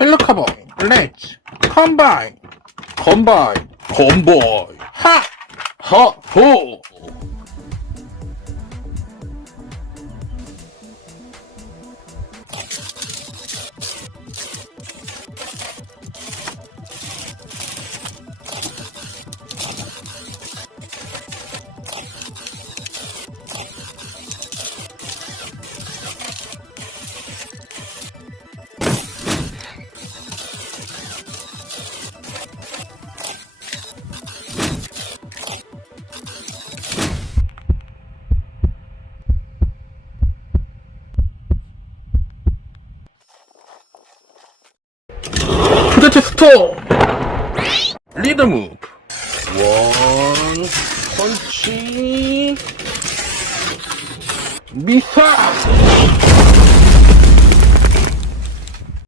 헬로카봇 렛츠 컴바인 하호. 프제트스톰 리드 무브 원 펀치 미사